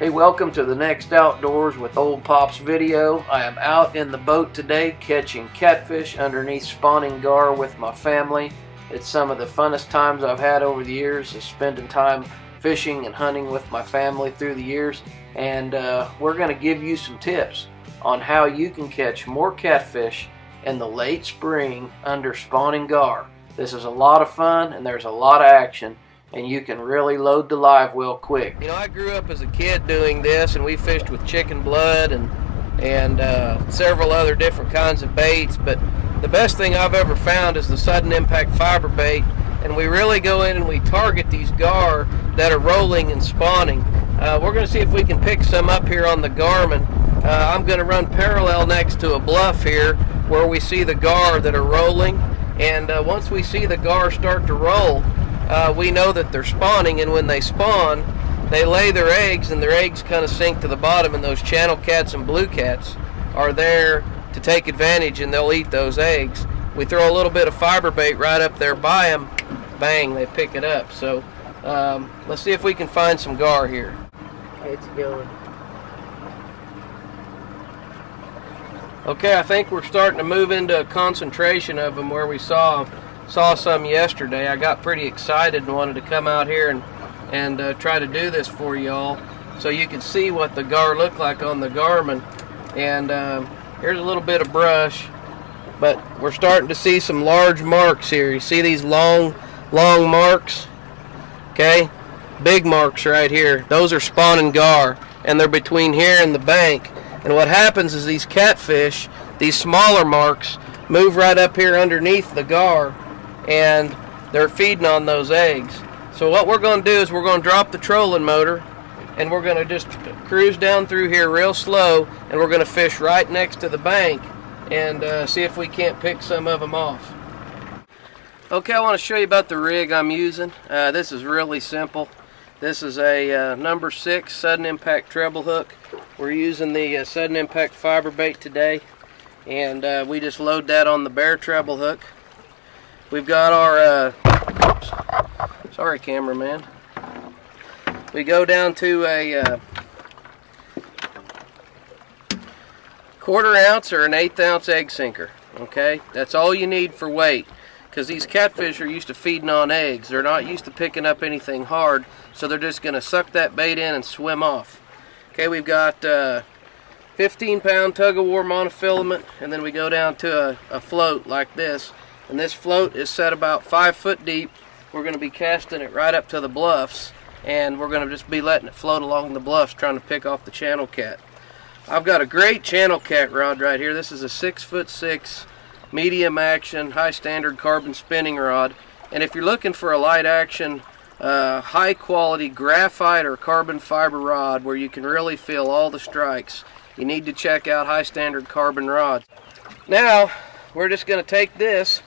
Hey, welcome to the next Outdoors with Ole Pops video. I am out in the boat today catching catfish underneath Spawning Gar with my family. It's some of the funnest times I've had over the years, is spending time fishing and hunting with my family through the years. And we're going to give you some tips on how you can catch more catfish in the late spring under Spawning Gar. This is a lot of fun and there's a lot of action, and you can really load the live well quick. You know, I grew up as a kid doing this, and we fished with chicken blood and several other different kinds of baits, but the best thing I've ever found is the sudden impact fiber bait, and we really go in and we target these gar that are rolling and spawning. We're going to see if we can pick some up here on the Garmin. I'm going to run parallel next to a bluff here where we see the gar that are rolling, and once we see the gar start to roll, we know that they're spawning, and when they spawn, they lay their eggs, and their eggs kind of sink to the bottom, and those channel cats and blue cats are there to take advantage, and they'll eat those eggs. We throw a little bit of fiber bait right up there by them, bang, they pick it up. So let's see if we can find some gar here. It's going. Okay, I think we're starting to move into a concentration of them where we saw some yesterday. I got pretty excited and wanted to come out here and try to do this for y'all so you can see what the gar look like on the Garmin. And here's a little bit of brush, but we're starting to see some large marks here. You see these long marks? Okay, big marks right here. Those are spawning gar, and they're between here and the bank. And what happens is these catfish, these smaller marks, move right up here underneath the gar, and they're feeding on those eggs. So what we're going to do is we're going to drop the trolling motor, and we're going to just cruise down through here real slow, and we're going to fish right next to the bank and see if we can't pick some of them off. Okay, I want to show you about the rig I'm using. This is really simple. This is a number 6 sudden impact treble hook. We're using the sudden impact fiber bait today, and we just load that on the bare treble hook. We've got our, oops, sorry cameraman. We go down to a 1/4 ounce or an 1/8 ounce egg sinker. Okay, that's all you need for weight, because these catfish are used to feeding on eggs. They're not used to picking up anything hard, so they're just going to suck that bait in and swim off. Okay, we've got 15-pound tug-of-war monofilament, and then we go down to a float like this. And this float is set about 5 foot deep. We're going to be casting it right up to the bluffs, and we're going to just be letting it float along the bluffs trying to pick off the channel cat. I've got a great channel cat rod right here. This is a 6'6" medium action, high standard carbon spinning rod. And if you're looking for a light action, high quality graphite or carbon fiber rod where you can really feel all the strikes, you need to check out high standard carbon rods. Now we're just going to take this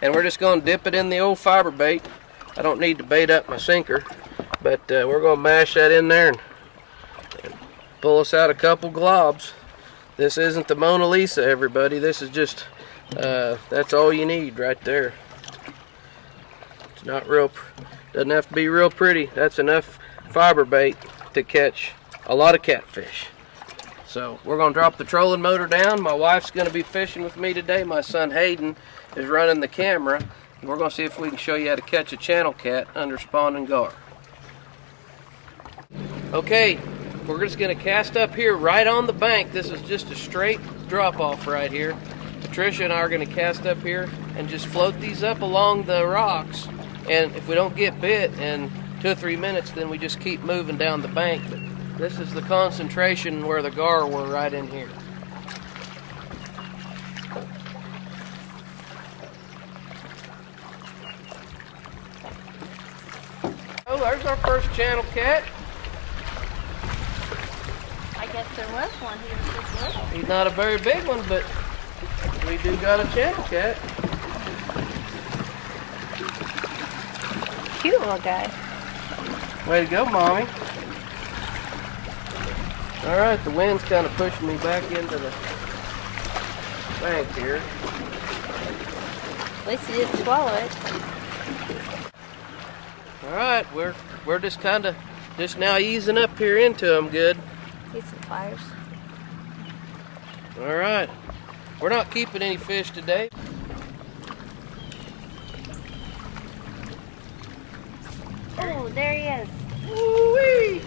and we're just going to dip it in the old fiber bait. I don't need to bait up my sinker, but we're going to mash that in there and pull us out a couple globs. This isn't the Mona Lisa, everybody. This is just, that's all you need right there. It's not real, doesn't have to be real pretty. That's enough fiber bait to catch a lot of catfish. So we're going to drop the trolling motor down. My wife's going to be fishing with me today. My son Hayden is running the camera. And we're going to see if we can show you how to catch a channel cat under Spawning Gar. Okay, we're just going to cast up here right on the bank. This is just a straight drop off right here. Patricia and I are going to cast up here and just float these up along the rocks. And if we don't get bit in 2 or 3 minutes, then we just keep moving down the bank. But this is the concentration where the gar were, right in here. Oh, there's our first channel cat. I guess there was one. He was just little. He's not a very big one, but we do got a channel cat. Cute little guy. Way to go, Mommy. Alright, the wind's kind of pushing me back into the bank here. At least he didn't swallow it. Alright, we're just kind of Just now easing up here into them good. Need some pliers. All right. We're not keeping any fish today. Oh, there he is. Woo-wee!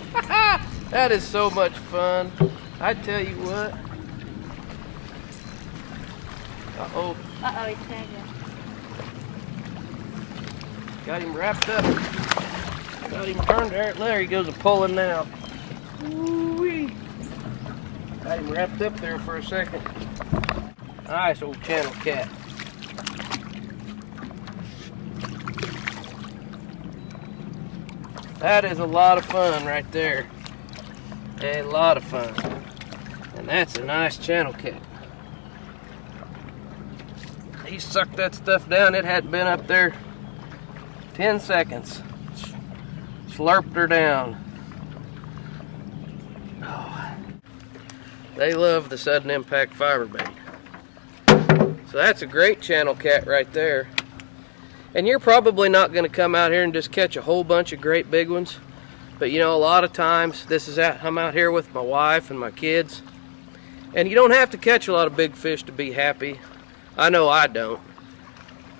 That is so much fun. I tell you what. Uh-oh. Uh-oh, he's tagging. Got him wrapped up. Got him turned there. There he goes pulling now. Woo-wee! Got him wrapped up there for a second. Nice old channel cat. That is a lot of fun right there. A lot of fun. And that's a nice channel cat. He sucked that stuff down. It hadn't been up there 10 seconds. Slurped her down. Oh. They love the sudden impact fiber bait. So that's a great channel cat right there. And you're probably not going to come out here and just catch a whole bunch of great big ones. But you know, a lot of times I'm out here with my wife and my kids. And you don't have to catch a lot of big fish to be happy. I know I don't.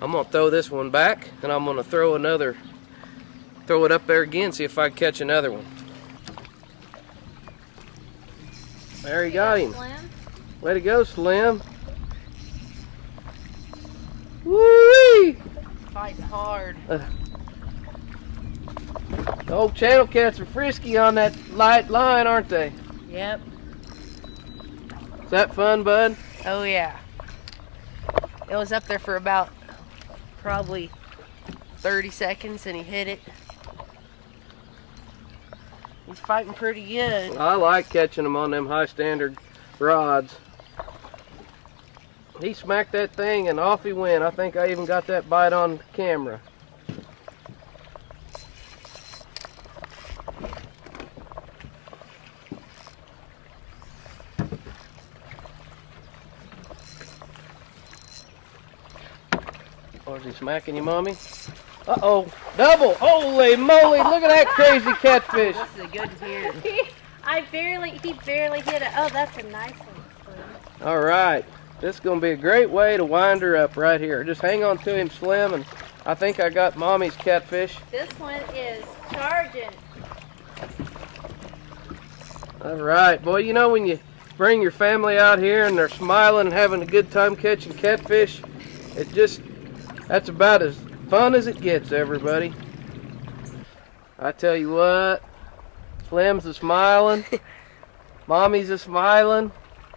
I'm going to throw this one back, and I'm going to throw it up there again, see if I can catch another one. There he got him. Way to go, Slim. Woo-wee! Fighting hard. The old channel cats are frisky on that light line, aren't they? Yep. Is that fun, bud? Oh, yeah. It was up there for about probably 30 seconds and he hit it. He's fighting pretty good. I like catching them on them high standard rods. He smacked that thing and off he went. I think I even got that bite on camera. Or is he smacking you, Mommy? Uh-oh, double! Holy moly, look at that crazy catfish. This is a good hear. He barely hit it. Oh, that's a nice one. All right, this is gonna be a great way to wind her up right here. Just hang on to him, Slim, and I think I got Mommy's catfish. This one is charging. All right, boy, you know when you bring your family out here and they're smiling and having a good time catching catfish, that's about as fun as it gets, everybody. I tell you what, Slim's a smiling, Mommy's a smiling.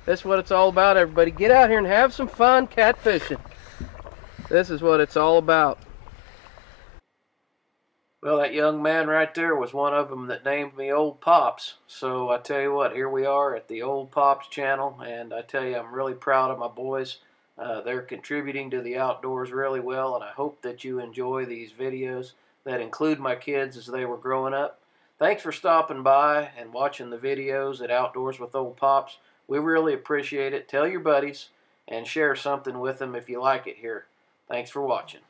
That's what it's all about, everybody. Get out here and have some fun catfishing. This is what it's all about. Well, that young man right there was one of them that named me Ole Pops. So I tell you what, here we are at the Ole Pops channel, and I tell you, I'm really proud of my boys. They're contributing to the outdoors really well, and I hope that you enjoy these videos that include my kids as they were growing up. Thanks for stopping by and watching the videos at Outdoors with Ole Pops. We really appreciate it. Tell your buddies and share something with them if you like it here. Thanks for watching.